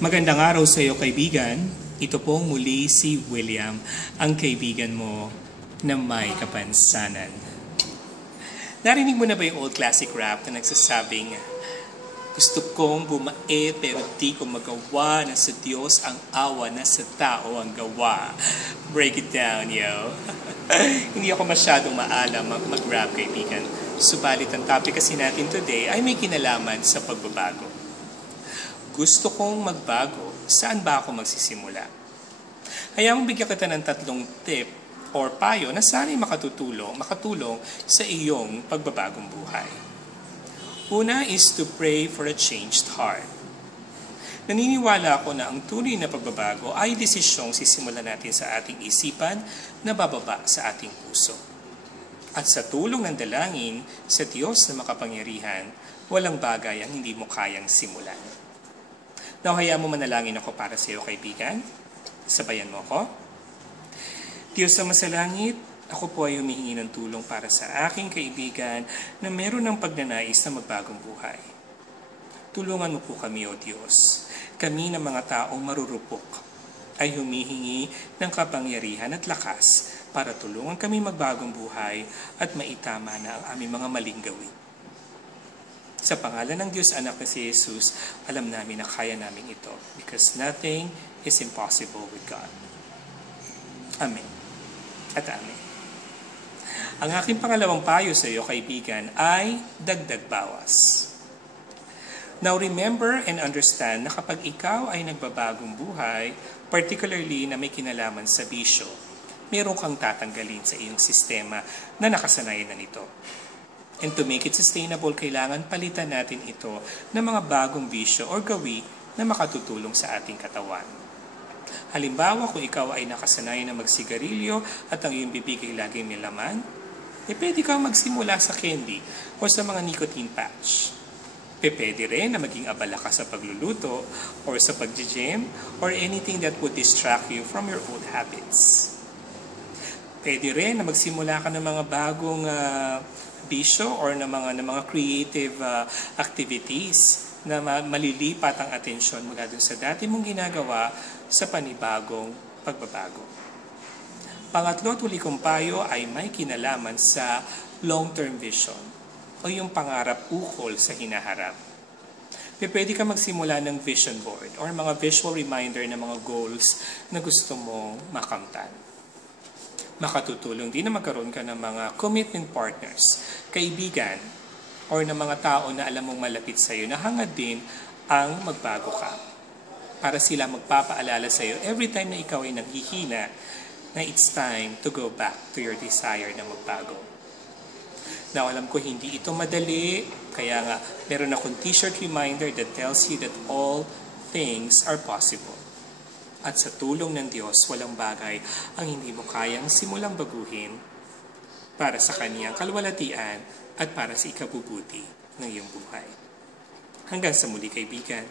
Magandang araw sa iyo, kaibigan. Ito pong muli si William, ang kaibigan mo na may kapansanan. Narinig mo na ba yung old classic rap na nagsasabing, gusto kong bumait pero di ko magawa, na sa Diyos ang awa, na sa tao ang gawa. Break it down, yo. Hindi ako masyadong maalam mag-rap, kaibigan. Subalit ang topic kasi natin today ay may kinalaman sa pagbabago. Gusto kong magbago, saan ba ako magsisimula? Hayaan bigyan kita ng 3 tip or payo na sana'y makatulong sa iyong pagbabagong buhay. Una is to pray for a changed heart. Naniniwala ako na ang tunay na pagbabago ay desisyong sisimulan natin sa ating isipan na bababa sa ating puso. At sa tulong ng dalangin sa Diyos na makapangyarihan, walang bagay ang hindi mo kayang simulan. Now, hayaan mo manalangin ako para sa iyo, kaibigan. Sabayan mo ako. Diyos na masalangit, ako po ay humihingi ng tulong para sa aking kaibigan na meron ng pagnanais na magbagong buhay. Tulungan mo po kami, O Diyos. Kami na mga taong marurupok ay humihingi ng kapangyarihan at lakas para tulungan kami magbagong buhay at maitama na ang aming mga maling gawin. Sa pangalan ng Diyos Anak na si Jesus, alam namin na kaya namin ito because nothing is impossible with God. Amen. At amen. Ang aking pangalawang payo sa iyo, kaibigan, ay dagdag bawas. Now remember and understand na kapag ikaw ay nagbabagong buhay, particularly na may kinalaman sa bisyo, meron kang tatanggalin sa iyong sistema na nakasanayan na nito. And to make it sustainable, kailangan palitan natin ito ng mga bagong bisyo or gawi na makatutulong sa ating katawan. Halimbawa, kung ikaw ay nakasanay na magsigarilyo at ang iyong bibig ay laging may laman, pwede kang magsimula sa candy o sa mga nicotine patch. Pwede rin na maging abala ka sa pagluluto or sa pag-gym or anything that would distract you from your old habits. Pwede rin na magsimula ka ng mga bagong bisyo or ng mga creative activities na malilipat ang atensyon mula dun sa dati mong ginagawa sa panibagong pagbabago. Pangatlo at huli kong payo ay may kinalaman sa long-term vision o yung pangarap ukol sa hinaharap. Pwede ka magsimula ng vision board or mga visual reminder ng mga goals na gusto mong makamtan. Makatutulong din na magkaroon ka ng mga commitment partners, kaibigan, or ng mga tao na alam mong malapit sa iyo na hangad din ang magbago ka. Para sila magpapaalala sa iyo every time na ikaw ay naghihina na it's time to go back to your desire na magbago. Now, alam ko hindi ito madali, kaya nga meron akong t-shirt reminder that tells you that all things are possible. At sa tulong ng Diyos, walang bagay ang hindi mo kayang simulang baguhin para sa kaniyang kalwalatian at para sa ikabubuti ng iyong buhay. Hanggang sa muli, kaibigan.